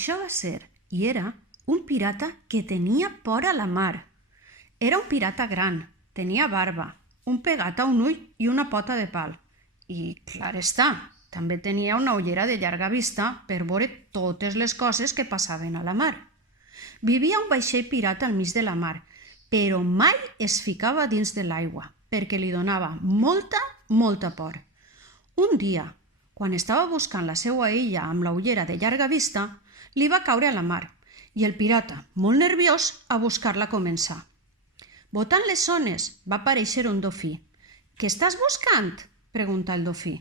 Això va ser, i era, un pirata que tenia por a la mar. Era un pirata gran, tenia barba, un pegat a un ull i una pota de pal. I, clar està, també tenia una ullera de llarga vista per veure totes les coses que passaven a la mar. Vivia un vaixell pirata al mig de la mar, però mai es ficava dins de l'aigua, perquè li donava molta por. Un dia, quan estava buscant la seva illa amb la ullera de llarga vista, li va caure a la mar i el pirata, molt nerviós, a buscar-la començar. Botant les ones va aparèixer un dofí. «Què estàs buscant?», preguntà el dofí.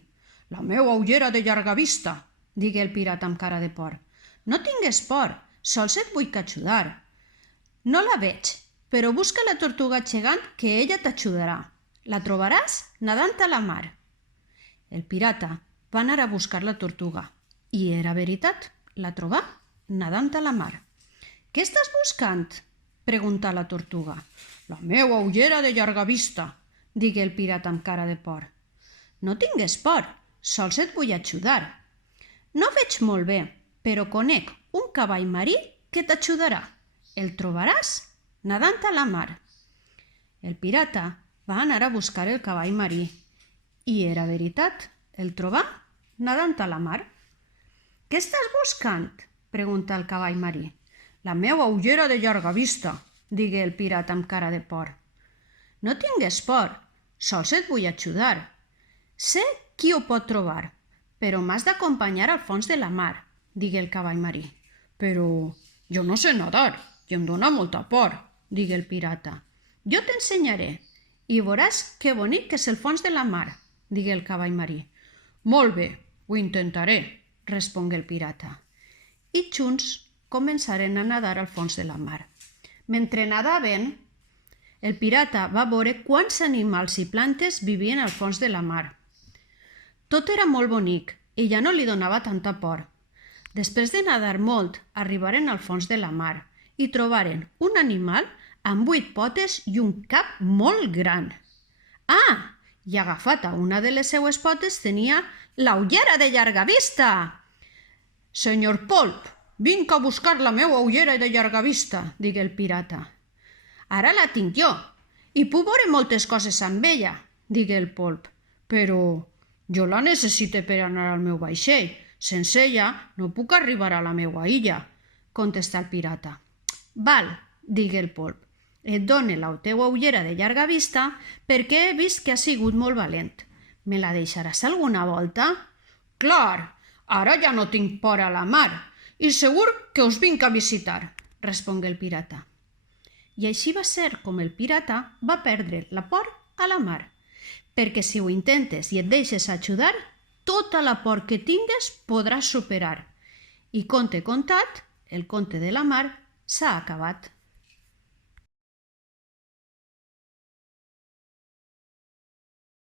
«La meua ullera de llarga vista», digué el pirata amb cara de por. «No tingues por, sols et vull ajudar. No la veig, però busca la tortuga gegant que ella t'ajudarà. La trobaràs nadant a la mar». El pirata va anar a buscar la tortuga i era veritat, la trobà nadant a la mar. «Què estàs buscant?», preguntà la tortuga. «La meua ullera de llarga vista», digué el pirata amb cara de por. «No tingues por, sols et vull ajudar. No veig molt bé, però conec un cavall marí que t'ajudarà. El trobaràs nadant a la mar». El pirata va anar a buscar el cavall marí i era veritat, el trobà nadant a la mar. «Què estàs buscant?», preguntà el cavall marí. «La meua ullera de llarga vista», digué el pirata amb cara de por. «No tingues por, sols et vull ajudar. Sé qui ho pot trobar, però m'has d'acompanyar al fons de la mar», digué el cavall marí. «Però jo no sé nadar i em dóna molta por», digué el pirata. «Jo t'ensenyaré i veuràs que bonic que és el fons de la mar», digué el cavall marí. «Molt bé, ho intentaré», respongué el pirata. I junts començaren a nadar al fons de la mar. Mentre nadaven, el pirata va veure quants animals i plantes vivien al fons de la mar. Tot era molt bonic i ja no li donava tanta por. Després de nadar molt, arribaren al fons de la mar i trobaren un animal amb 8 potes i un cap molt gran. Ah! I agafat a una de les seues potes tenia la ullera de llarga vista. «Senyor polp, vinc a buscar la meua ullera de llarga vista», digué el pirata. «Ara la tinc jo i puc veure moltes coses amb ella», digué el polp. «Però jo la necessite per anar al meu vaixell. Sense ella no puc arribar a la meua illa», contestà el pirata. «Val», digué el polp. «Et dono la teua ullera de llarga vista perquè he vist que has sigut molt valent. Me la deixaràs alguna volta?» «Clar, ara ja no tinc por a la mar i segur que us vinc a visitar», respongué el pirata. I així va ser com el pirata va perdre la por a la mar, perquè si ho intentes i et deixes ajudar, tota la por que tingues podràs superar. I conte contat, el conte de la mar s'ha acabat.